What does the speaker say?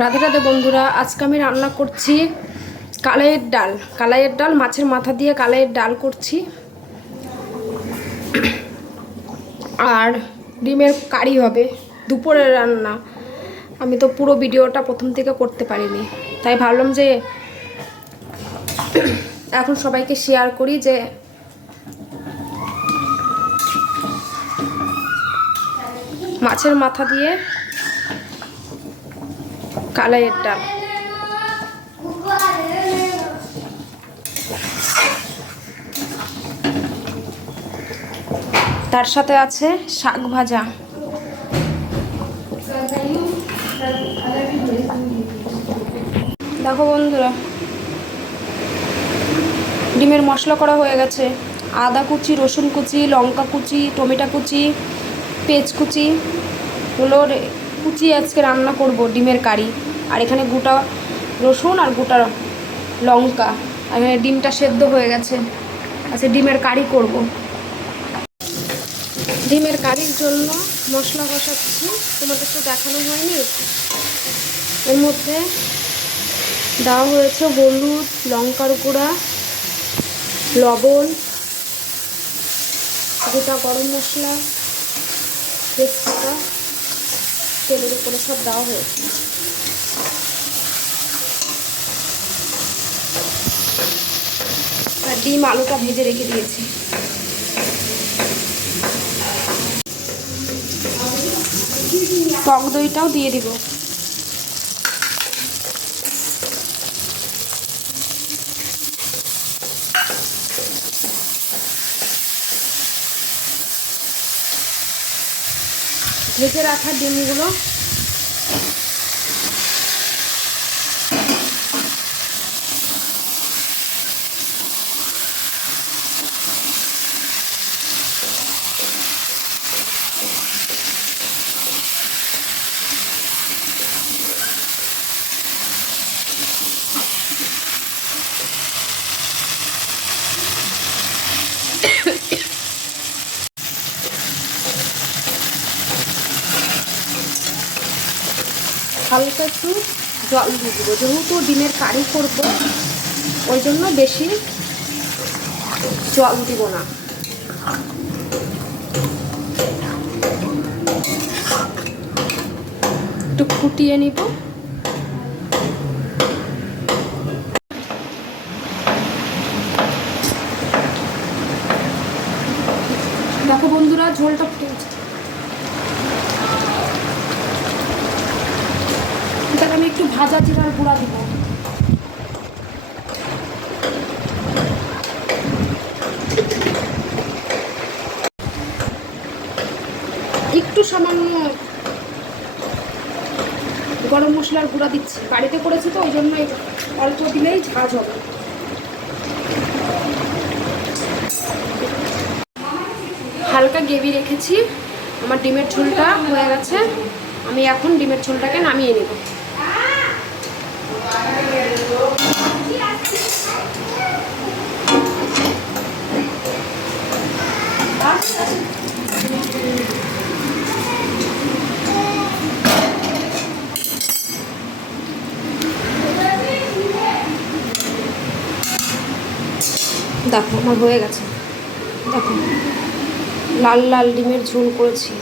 রাধে রাধে বন্ধুরা, আজকে আমি রান্না করছি কালাইয়ের ডাল মাছের মাথা দিয়ে কালাইয়ের ডাল করছি। আর ডিমের কারি হবে দুপুরের রান্না। আমি তো পুরো ভিডিওটা প্রথম থেকে করতে পারিনি, তাই ভাবলাম যে এখন সবাইকে শেয়ার করি যে মাছের মাথা দিয়ে কালাইয়ের ডাল। তার সাথে আছে শাক ভাজা। দেখো বন্ধুরা, ডিমের মশলা করা হয়ে গেছে। আদা কুচি, রসুন কুচি, লঙ্কা কুচি, টমেটো কুচি, পেঁয়াজ কুচি হলো কুচি আজকে রান্না করব ডিমের কারি। আর এখানে গোটা রসুন আর গোটা লঙ্কা। আর এখানে ডিমটা সেদ্ধ হয়ে গেছে, আচ্ছা ডিমের কারি করব। ডিমের কারির জন্য মশলা কষাচ্ছি, তোমাদের তো দেখানো হয়নি। এর মধ্যে দেওয়া হয়েছে হলুদ, লঙ্কার গুঁড়া, লবণ, গোটা গরম মশলা, তেজপাতা, তেলের উপরে সব দেওয়া হয়েছে। আর ডিম আলুটা ভেজে রেখে দিয়েছি। টক দইটাও দিয়ে দিব। ভেজে রাখা ডিমগুলো হালকা একটু জল দিয়ে দেবো, যেহেতু ডিমের কারি করবো ওই জন্য বেশি জল দিব না। একটু ফুটিয়ে নিব। দেখো বন্ধুরা, ঝোলটা ফুটে গেছে। আমি একটু ভাজা জিরার গুঁড়া দিব। একটু সামান্য গরম মশলার গুঁড়া দিচ্ছি, বাড়িতে করেছি তো ওই জন্য অল্প দিলেই ঝাঁঝ হবে। হালকা গ্রেভি রেখেছি। আমার ডিমের ঝোলটা হয়ে গেছে। আমি এখন ডিমের ঝোলটাকে নামিয়ে নেব। দেখো আমার হয়ে গেছে। দেখো লাল লাল ডিমের ঝোল করেছি।